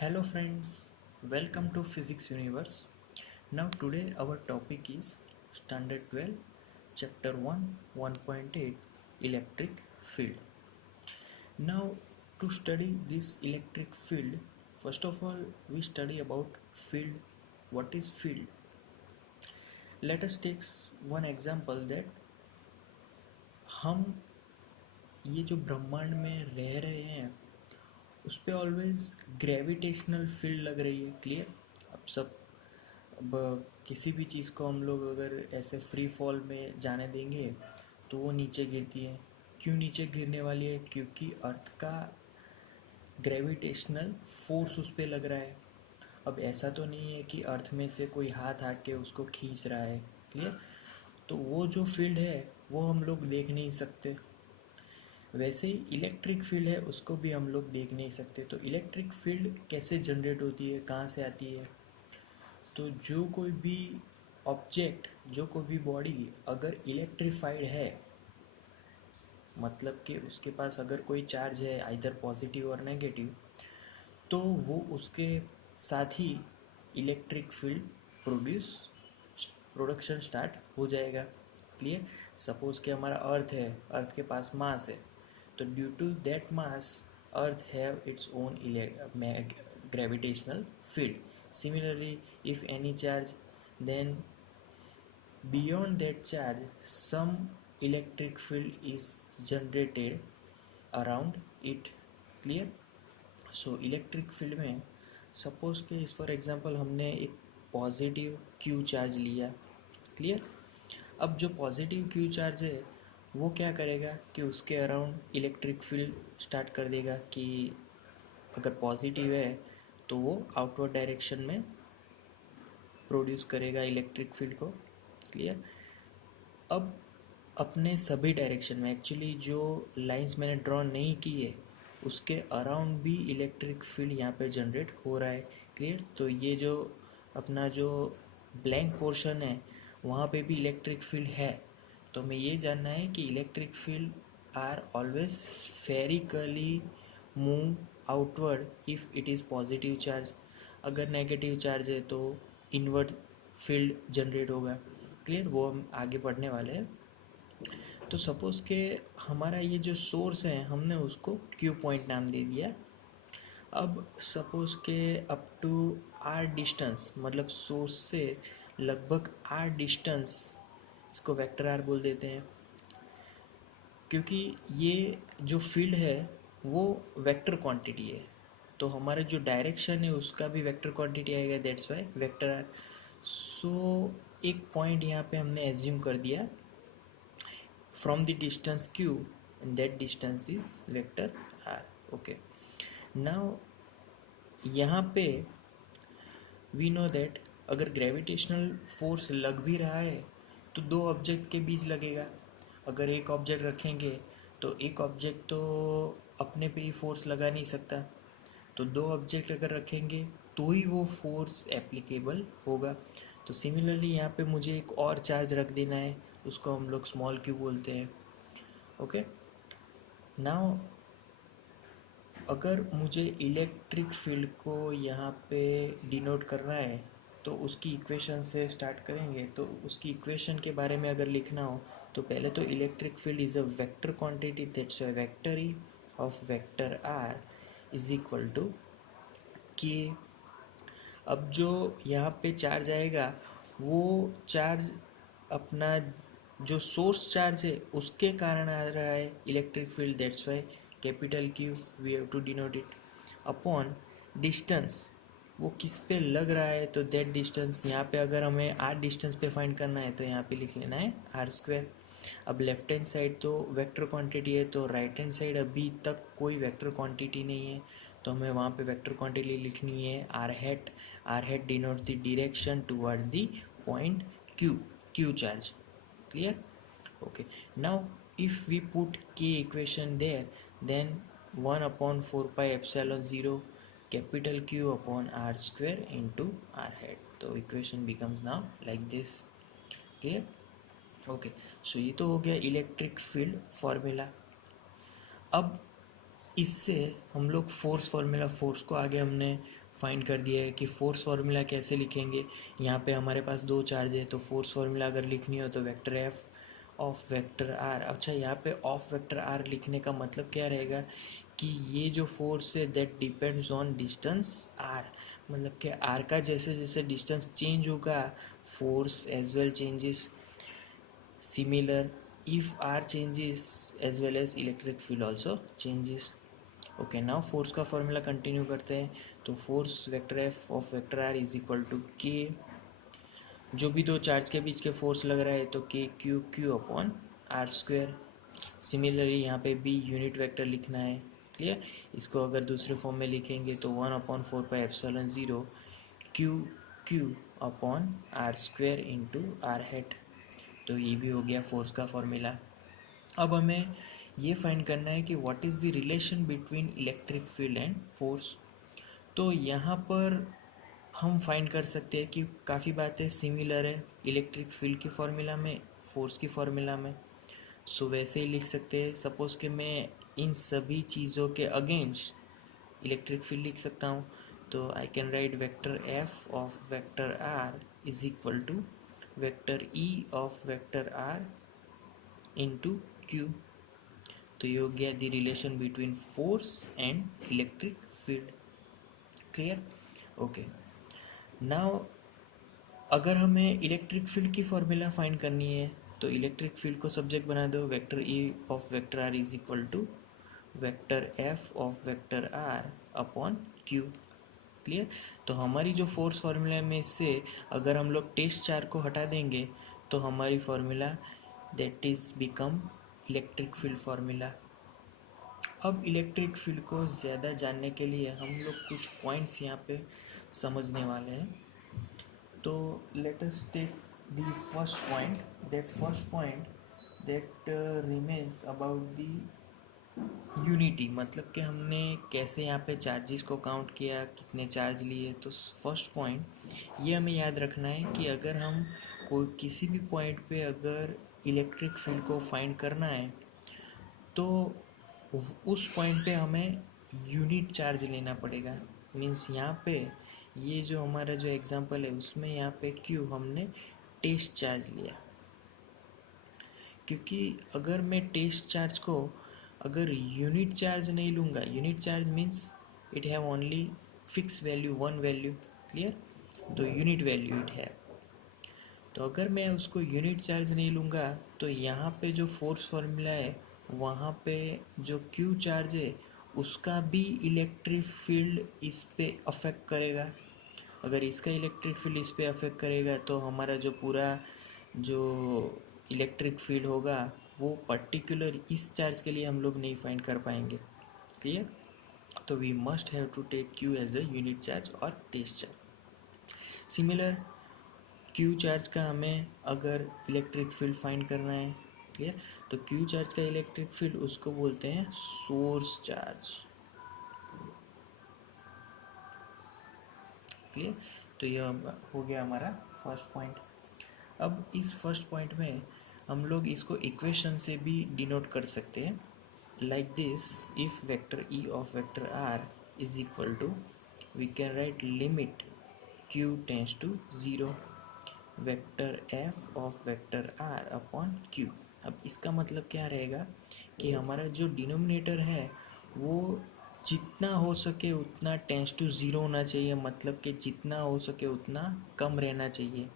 Hello friends, welcome to Physics Universe. Now today our topic is Standard 12, Chapter 1, 1.8 Electric Field. Now to study this electric field, first of all we study about field. What is field? Let us take one example that हम ये जो ब्रह्मांड में रह रहे हैं उस पर ऑलवेज ग्रेविटेशनल फील्ड लग रही है। क्लियर? अब किसी भी चीज़ को हम लोग अगर ऐसे फ्री फॉल में जाने देंगे तो वो नीचे गिरती है। क्यों नीचे गिरने वाली है? क्योंकि अर्थ का ग्रेविटेशनल फोर्स उस पर लग रहा है। अब ऐसा तो नहीं है कि अर्थ में से कोई हाथ आके उसको खींच रहा है। क्लियर? तो वो जो फील्ड है वो हम लोग देख नहीं सकते। वैसे ही इलेक्ट्रिक फील्ड है उसको भी हम लोग देख नहीं सकते। तो इलेक्ट्रिक फील्ड कैसे जनरेट होती है, कहाँ से आती है? तो जो कोई भी ऑब्जेक्ट, जो कोई भी बॉडी अगर इलेक्ट्रीफाइड है, मतलब कि उसके पास अगर कोई चार्ज है आइदर पॉजिटिव और नेगेटिव, तो वो उसके साथ ही इलेक्ट्रिक फील्ड प्रोडक्शन स्टार्ट हो जाएगा। क्लियर? सपोज कि हमारा अर्थ है, अर्थ के पास मास है, तो due to that mass earth have its own gravitational field. Similarly, if any charge, then beyond that charge some electric field is generated around it. Clear? So electric field में suppose के इस for example हमने एक positive Q charge लिया। Clear? अब जो positive Q charge है वो क्या करेगा कि उसके अराउंड इलेक्ट्रिक फील्ड स्टार्ट कर देगा कि अगर पॉजिटिव है तो वो आउटवर्ड डायरेक्शन में प्रोड्यूस करेगा इलेक्ट्रिक फील्ड को। क्लियर? अब अपने सभी डायरेक्शन में एक्चुअली जो लाइंस मैंने ड्रॉ नहीं की है उसके अराउंड भी इलेक्ट्रिक फील्ड यहाँ पे जनरेट हो रहा है। क्लियर? तो ये जो अपना जो ब्लैंक पोर्शन है वहाँ पे भी इलेक्ट्रिक फील्ड है। तो हमें ये जानना है कि electric field are always spherically move outward if it is positive charge. अगर नेगेटिव चार्ज है तो इनवर्ड फील्ड जनरेट होगा। क्लियर? वो हम आगे पढ़ने वाले हैं। तो सपोज़ के हमारा ये जो सोर्स है हमने उसको क्यू पॉइंट नाम दे दिया। अब सपोज़ के अप टू आर डिस्टेंस, मतलब सोर्स से लगभग आर डिस्टेंस, इसको वेक्टर आर बोल देते हैं क्योंकि ये जो फील्ड है वो वेक्टर क्वांटिटी है। तो हमारा जो डायरेक्शन है उसका भी वेक्टर क्वांटिटी आएगा, दैट्स वाई वेक्टर आर। सो एक पॉइंट यहाँ पे हमने एज्यूम कर दिया from the distance q, and that distance is vector r. Okay, now यहाँ पे we know that अगर ग्रेविटेशनल फोर्स लग भी रहा है तो दो ऑब्जेक्ट के बीच लगेगा। अगर एक ऑब्जेक्ट रखेंगे तो एक ऑब्जेक्ट तो अपने पे ही फोर्स लगा नहीं सकता, तो दो ऑब्जेक्ट अगर रखेंगे तो ही वो फोर्स एप्लीकेबल होगा। तो सिमिलरली यहाँ पे मुझे एक और चार्ज रख देना है, उसको हम लोग स्मॉल क्यू बोलते हैं। ओके, नाउ अगर मुझे इलेक्ट्रिक फील्ड को यहाँ पे डिनोट करना है तो उसकी इक्वेशन से स्टार्ट करेंगे। तो उसकी इक्वेशन के बारे में अगर लिखना हो तो पहले तो electric field is a vector quantity, that's a vector E of vector r is equal to K. अब जो यहाँ पे चार्ज आएगा वो चार्ज अपना जो सोर्स चार्ज है उसके कारण आ रहा है electric field, that's why capital Q we have to denote it upon distance. वो किस पे लग रहा है तो दैट डिस्टेंस, यहाँ पे अगर हमें आर डिस्टेंस पे फाइंड करना है तो यहाँ पे लिख लेना है आर स्क्वायर। अब लेफ्ट हैंड साइड तो वेक्टर क्वांटिटी है तो राइट हैंड साइड अभी तक कोई वेक्टर क्वांटिटी नहीं है, तो हमें वहाँ पे वेक्टर क्वांटिटी लिखनी है r hat. R hat denotes the direction towards the point Q, Q charge. Clear? okay, now if we put k equation there, then 1 upon 4 pi epsilon 0 capital Q upon r square into r hat. तो equation becomes now like this. clear? Okay, so ये तो हो गया electric field formula. अब इससे हम लोग force formula, force को आगे हमने फाइंड कर दिया है कि फोर्स फार्मूला कैसे लिखेंगे। यहाँ पे हमारे पास दो चार्ज है, तो फोर्स फार्मूला अगर लिखनी हो तो vector F of vector r. अच्छा, यहाँ पे ऑफ वेक्टर आर लिखने का मतलब क्या रहेगा कि ये जो फोर्स है that depends on distance r, मतलब कि आर का जैसे जैसे डिस्टेंस चेंज होगा force as well changes. Similar, if r changes as well as electric field also changes. Okay, now force का फॉर्मूला कंटिन्यू करते हैं। तो force vector F of vector r is equal to K, जो भी दो charge के बीच के force लग रहा है तो K Q Q upon are square. Similarly यहाँ पे बी यूनिट वेक्टर लिखना है। क्लियर, इसको अगर दूसरे फॉर्म में लिखेंगे तो 1/4πε0 Q Q upon are square into R hat. तो ये भी हो गया फोर्स का फॉर्मूला। अब हमें ये फाइंड करना है कि what is the relation between electric field and force. तो यहाँ पर हम फाइंड कर सकते हैं कि काफ़ी बातें सिमिलर है इलेक्ट्रिक फील्ड की फार्मूला में, फोर्स की फार्मूला में। सो वैसे ही लिख सकते हैं। सपोज़ कि मैं इन सभी चीज़ों के अगेंस्ट इलेक्ट्रिक फील्ड लिख सकता हूँ। तो I can write vector F of vector r is equal to vector E of vector r into Q. तो ये हो गया the relation between force and electric field. Clear, okay. Now अगर हमें इलेक्ट्रिक फील्ड की फॉर्मूला फाइंड करनी है तो इलेक्ट्रिक फील्ड को सब्जेक्ट बना दो, vector E of vector r is equal to vector F of vector r upon Q. Clear, तो हमारी जो फोर्स फार्मूला में से अगर हम लोग टेस्ट चार्ज को हटा देंगे तो हमारी formula that is become electric field formula. अब इलेक्ट्रिक फील्ड को ज़्यादा जानने के लिए हम लोग कुछ पॉइंट्स यहाँ पे समझने वाले हैं। तो let us take the first point, that remains about the unity, मतलब कि हमने कैसे यहाँ पे चार्जेस को काउंट किया, कितने चार्ज लिए। तो फर्स्ट पॉइंट ये हमें याद रखना है कि अगर हम कोई किसी भी पॉइंट पे अगर इलेक्ट्रिक फील्ड को फाइंड करना है तो उस पॉइंट पे हमें यूनिट चार्ज लेना पड़ेगा। मीन्स यहाँ पे ये जो हमारा जो एग्जांपल है उसमें यहाँ पे क्यों हमने टेस्ट चार्ज लिया, क्योंकि अगर मैं टेस्ट चार्ज को अगर यूनिट चार्ज नहीं लूँगा, unit charge means it have only fix value, one value. Clear, तो यूनिट वैल्यू इट है। तो अगर मैं उसको यूनिट चार्ज नहीं लूँगा तो यहाँ पे जो फोर्स फार्मूला है वहाँ पे जो क्यू चार्ज है उसका भी इलेक्ट्रिक फील्ड इस पे अफेक्ट करेगा। अगर इसका इलेक्ट्रिक फील्ड इस पे अफेक्ट करेगा तो हमारा जो पूरा जो इलेक्ट्रिक फील्ड होगा वो पर्टिकुलर इस चार्ज के लिए हम लोग नहीं फाइंड कर पाएंगे। क्लियर, तो we must have to take Q as a unit charge और test charge. Similar, Q charge का हमें अगर इलेक्ट्रिक फील्ड फाइंड करना है, क्लियर, तो क्यू चार्ज का इलेक्ट्रिक फील्ड उसको बोलते हैं सोर्स चार्ज। क्लियर, तो यह हो गया हमारा फर्स्ट पॉइंट। अब इस फर्स्ट पॉइंट में हम लोग इसको इक्वेशन से भी डिनोट कर सकते हैं like this. If vector E of vector r is equal to, we can write limit Q tends to zero vector F of vector r upon Q. अब इसका मतलब क्या रहेगा कि हमारा जो डिनोमिनेटर है वो जितना हो सके उतना टेंस टू ज़ीरो होना चाहिए, मतलब कि जितना हो सके उतना कम रहना चाहिए,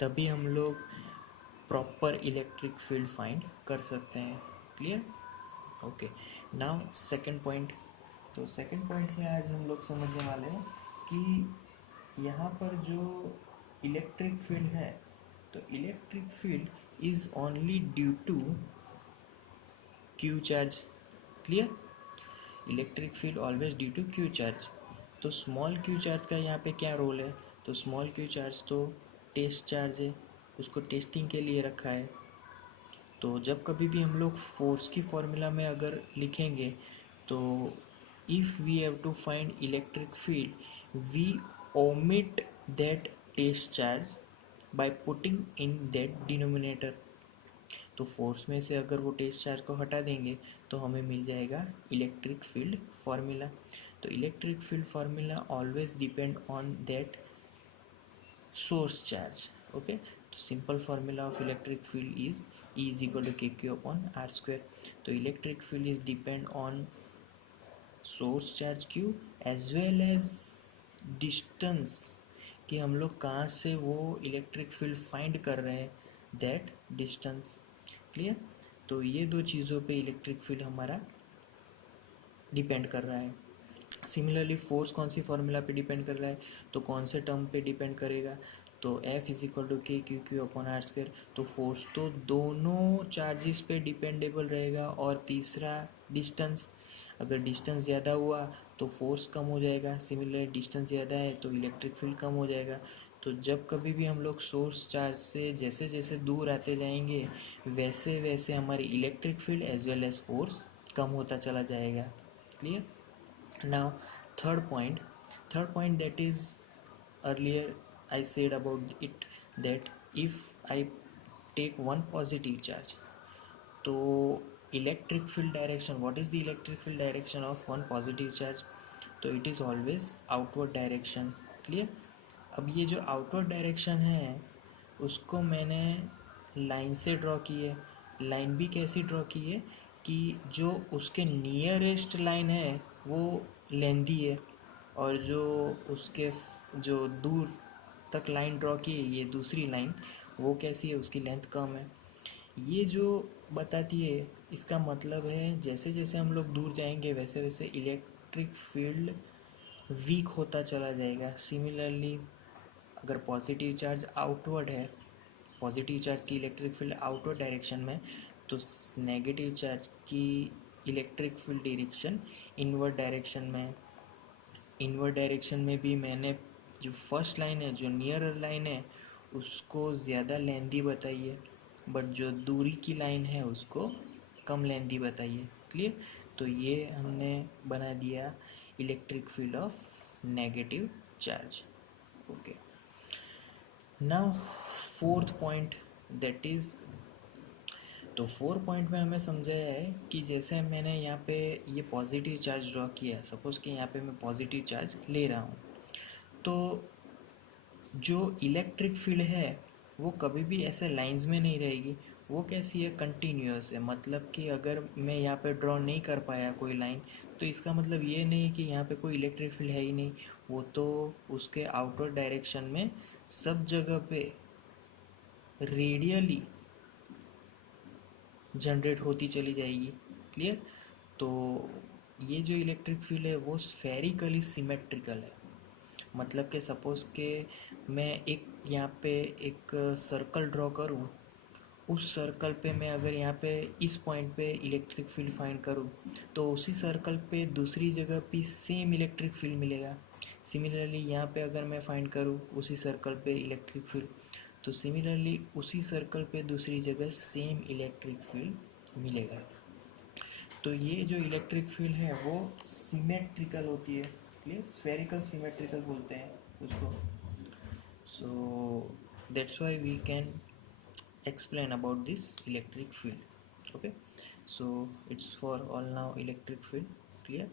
तभी हम लोग प्रॉपर इलेक्ट्रिक फील्ड फाइंड कर सकते हैं। Clear, okay. Now second point. तो सेकंड पॉइंट में आज हम लोग समझने वाले हैं कि यहाँ पर जो इलेक्ट्रिक फील्ड है तो electric field is only due to Q charge. Clear, electric field always due to Q charge. तो स्मॉल क्यू चार्ज का यहाँ पे क्या रोल है, तो स्मॉल क्यू चार्ज तो टेस्ट चार्ज है, उसको टेस्टिंग के लिए रखा है। तो जब कभी भी हम लोग फोर्स की फॉर्मूला में अगर लिखेंगे तो if we have to find electric field we omit that test charge by putting in that denominator. तो फोर्स में से अगर वो टेस्ट चार्ज को हटा देंगे तो हमें मिल जाएगा इलेक्ट्रिक फील्ड फार्मूला। तो electric field formula always depend on that source charge. Okay, तो simple formula of electric field is E is equal to kq upon r square. तो electric field is depend on source charge q as well as distance, कि हम लोग कहाँ से वो electric field find कर रहे हैं, दैट डिस्टेंस. क्लियर. तो ये दो चीज़ों पे इलेक्ट्रिक फील्ड हमारा डिपेंड कर रहा है. सिमिलरली फोर्स कौन सी फॉर्मूला पे डिपेंड कर रहा है, तो कौन से टर्म पे डिपेंड करेगा, तो F is equal to K Q Q upon are square. तो फोर्स तो दोनों चार्जेस पे डिपेंडेबल रहेगा, और तीसरा डिस्टेंस, अगर डिस्टेंस ज़्यादा हुआ तो फोर्स कम हो जाएगा, सिमिलर डिस्टेंस ज़्यादा है तो इलेक्ट्रिक फील्ड कम हो जाएगा. तो जब कभी भी हम लोग सोर्स चार्ज से जैसे जैसे दूर आते जाएंगे, वैसे वैसे हमारी electric field as well as force कम होता चला जाएगा. Clear. Now, third point that is earlier I said about it, that if I take one positive charge, तो electric field direction, what is the electric field direction of one positive charge, तो it is always outward direction. Clear. अब ये जो outward direction है उसको मैंने line से draw की है. लाइन भी कैसी ड्रॉ की है कि जो उसके नियरेस्ट लाइन है वो लेंदी है, और जो उसके जो दूर तक लाइन ड्रॉ की है ये दूसरी लाइन, वो कैसी है, उसकी लेंथ कम है. ये जो बताती है, इसका मतलब है जैसे जैसे हम लोग दूर जाएंगे वैसे वैसे इलेक्ट्रिक फील्ड वीक होता चला जाएगा. सिमिलरली अगर पॉजिटिव चार्ज आउटवर्ड है, पॉजिटिव चार्ज की इलेक्ट्रिक फील्ड आउटवर्ड डायरेक्शन में, तो नेगेटिव चार्ज की electric field direction inward direction में. इनवर्ड डायरेक्शन में भी मैंने जो फर्स्ट लाइन है, जो नियर लाइन है, उसको ज़्यादा लेंदी बताइए, बट जो दूरी की लाइन है उसको कम लेंदी बताइए. क्लियर. तो ये हमने बना दिया electric field of negative charge. Okay. Now fourth point, that is, तो 4 पॉइंट में हमें समझाया है कि जैसे मैंने यहाँ पे ये पॉजिटिव चार्ज ड्रॉ किया, सपोज़ कि यहाँ पे मैं पॉजिटिव चार्ज ले रहा हूँ, तो जो इलेक्ट्रिक फील्ड है वो कभी भी ऐसे लाइंस में नहीं रहेगी. वो कैसी है, कंटिन्यूअस है. मतलब कि अगर मैं यहाँ पे ड्रॉ नहीं कर पाया कोई लाइन, तो इसका मतलब ये नहीं कि यहाँ पे कोई इलेक्ट्रिक फील्ड है ही नहीं. वो तो उसके आउटवर्ड डायरेक्शन में सब जगह पे रेडियली जनरेट होती चली जाएगी. क्लियर. तो ये जो इलेक्ट्रिक फील्ड है वो स्फेरिकली सिमेट्रिकल है. मतलब कि सपोज़ के मैं एक यहाँ पे एक सर्कल ड्रॉ करूँ, उस सर्कल पे मैं अगर यहाँ पे इस पॉइंट पे इलेक्ट्रिक फील्ड फाइंड करूँ, तो उसी सर्कल पे दूसरी जगह भी सेम इलेक्ट्रिक फील्ड मिलेगा. सिमिलरली यहाँ पे अगर मैं फाइंड करूँ उसी सर्कल पे इलेक्ट्रिक फील्ड, तो सिमिलरली उसी सर्कल पे दूसरी जगह सेम इलेक्ट्रिक फील्ड मिलेगा. तो ये जो इलेक्ट्रिक फील्ड है वो सिमेट्रिकल होती है. क्लियर. स्फेरिकल सिमेट्रिकल बोलते हैं उसको. So that's why we can explain about this electric field. Okay, so it's for all now electric field. Clear.